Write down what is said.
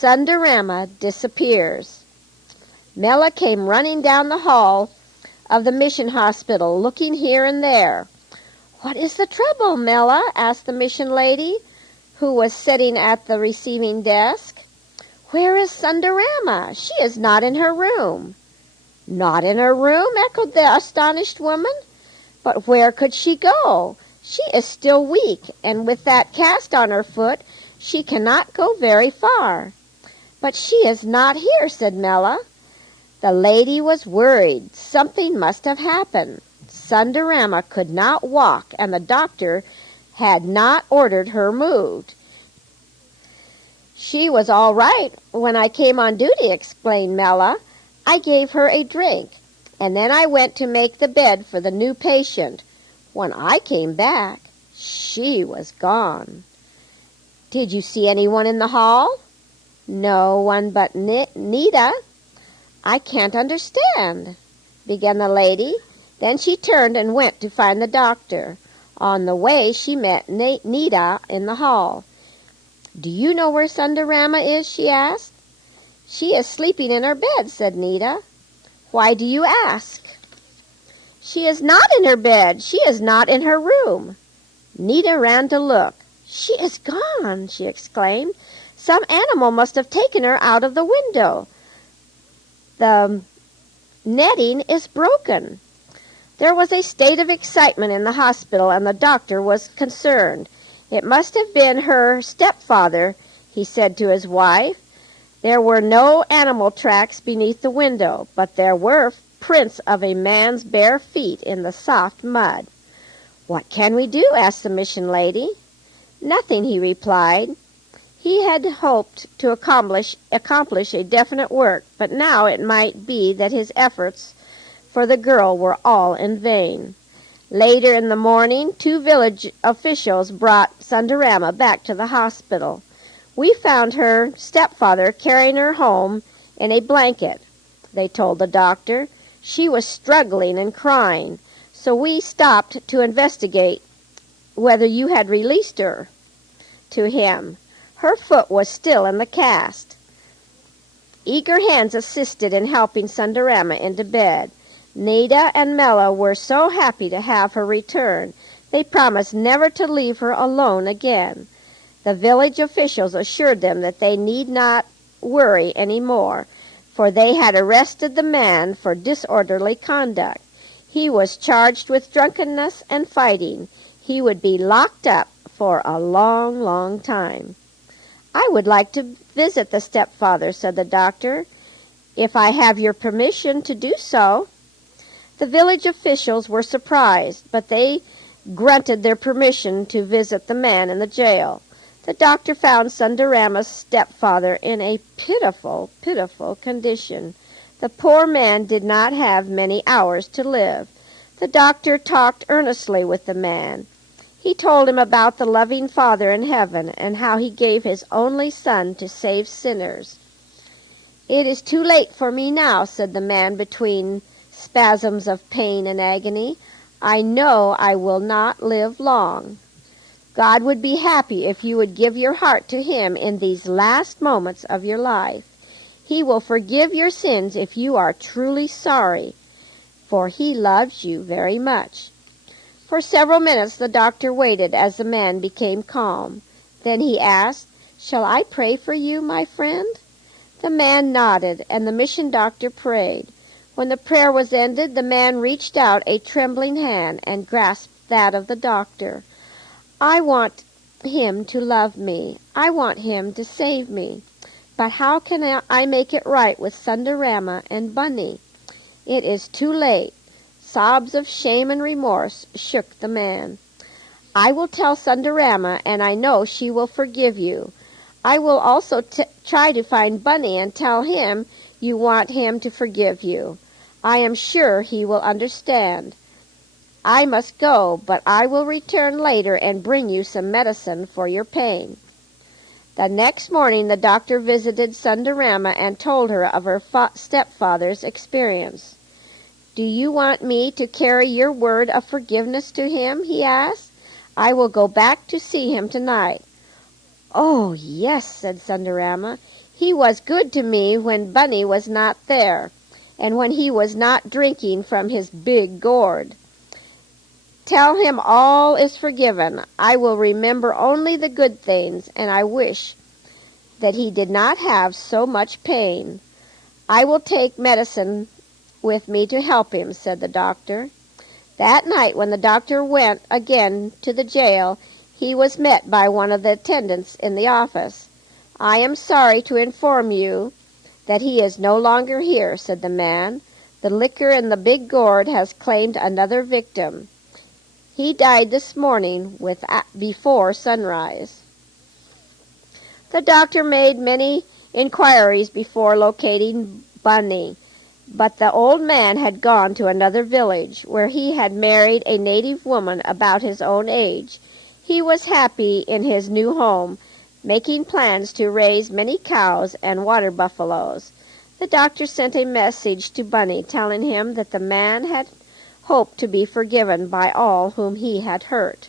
Sunderamma disappears. Mela came running down the hall of the mission hospital, looking here and there. "What is the trouble, Mela?" asked the mission lady, who was sitting at the receiving desk. "Where is Sunderamma? She is not in her room." "Not in her room?" echoed the astonished woman. "But where could she go? She is still weak, and with that cast on her foot, she cannot go very far." "But she is not here," said Mela. The lady was worried. Something must have happened. Sunderamma could not walk, and the doctor had not ordered her moved. "She was all right when I came on duty," explained Mela. "I gave her a drink, and then I went to make the bed for the new patient. When I came back, she was gone." "Did you see anyone in the hall?" "No one but Nita." "I can't understand," began the lady. Then she turned and went to find the doctor. On the way, she met Nita in the hall. "Do you know where Sunderamma is?" she asked. "She is sleeping in her bed," said Nita. "Why do you ask?" "She is not in her bed. She is not in her room." Nita ran to look. "She is gone," she exclaimed. "Some animal must have taken her out of the window. The netting is broken." There was a state of excitement in the hospital, and the doctor was concerned. "It must have been her stepfather," he said to his wife. There were no animal tracks beneath the window, but there were prints of a man's bare feet in the soft mud. "What can we do?" asked the mission lady. "Nothing," he replied. He had hoped to accomplish a definite work, but now it might be that his efforts for the girl were all in vain. Later in the morning, 2 village officials brought Sunderamma back to the hospital. "We found her stepfather carrying her home in a blanket," they told the doctor. "She was struggling and crying, so we stopped to investigate whether you had released her to him. Her foot was still in the cast." Eager hands assisted in helping Sunderamma into bed. Nita and Mela were so happy to have her return. They promised never to leave her alone again. The village officials assured them that they need not worry any more, for they had arrested the man for disorderly conduct. He was charged with drunkenness and fighting. He would be locked up for a long, long time. "I would like to visit the stepfather," said the doctor, "if I have your permission to do so." The village officials were surprised, but they granted their permission to visit the man in the jail. The doctor found Sunderamma's stepfather in a pitiful, pitiful condition. The poor man did not have many hours to live. The doctor talked earnestly with the man. He told him about the loving Father in heaven and how he gave his only Son to save sinners. "It is too late for me now," said the man between spasms of pain and agony. "I know I will not live long. God would be happy if you would give your heart to Him in these last moments of your life. He will forgive your sins if you are truly sorry, for He loves you very much." For several minutes the doctor waited as the man became calm. Then he asked, "Shall I pray for you, my friend?" The man nodded, and the mission doctor prayed. When the prayer was ended, the man reached out a trembling hand and grasped that of the doctor. "I want him to love me. I want him to save me. But how can I make it right with Sunderamma and Bunny? It is too late." Sobs of shame and remorse shook the man. "I will tell Sunderamma, and I know she will forgive you. I will also try to find Bunny and tell him you want him to forgive you. I am sure he will understand. I must go, but I will return later and bring you some medicine for your pain." The next morning the doctor visited Sunderamma and told her of her stepfather's experience. "Do you want me to carry your word of forgiveness to him?" he asked. "I will go back to see him tonight." "Oh, yes," said Sunderamma. He was good to me when Bunny was not there, and when he was not drinking from his big gourd. Tell him all is forgiven. I will remember only the good things, and I wish that he did not have so much pain. I will take medicine with me to help him," said the doctor. That night, when the doctor went again to the jail, he was met by one of the attendants in the office. "I am sorry to inform you that he is no longer here," said the man. "The liquor in the big gourd has claimed another victim. He died this morning before sunrise." The doctor made many inquiries before locating Bunny, but the old man had gone to another village, where he had married a native woman about his own age. He was happy in his new home, making plans to raise many cows and water buffaloes. The doctor sent a message to Bunny telling him that the man had hoped to be forgiven by all whom he had hurt.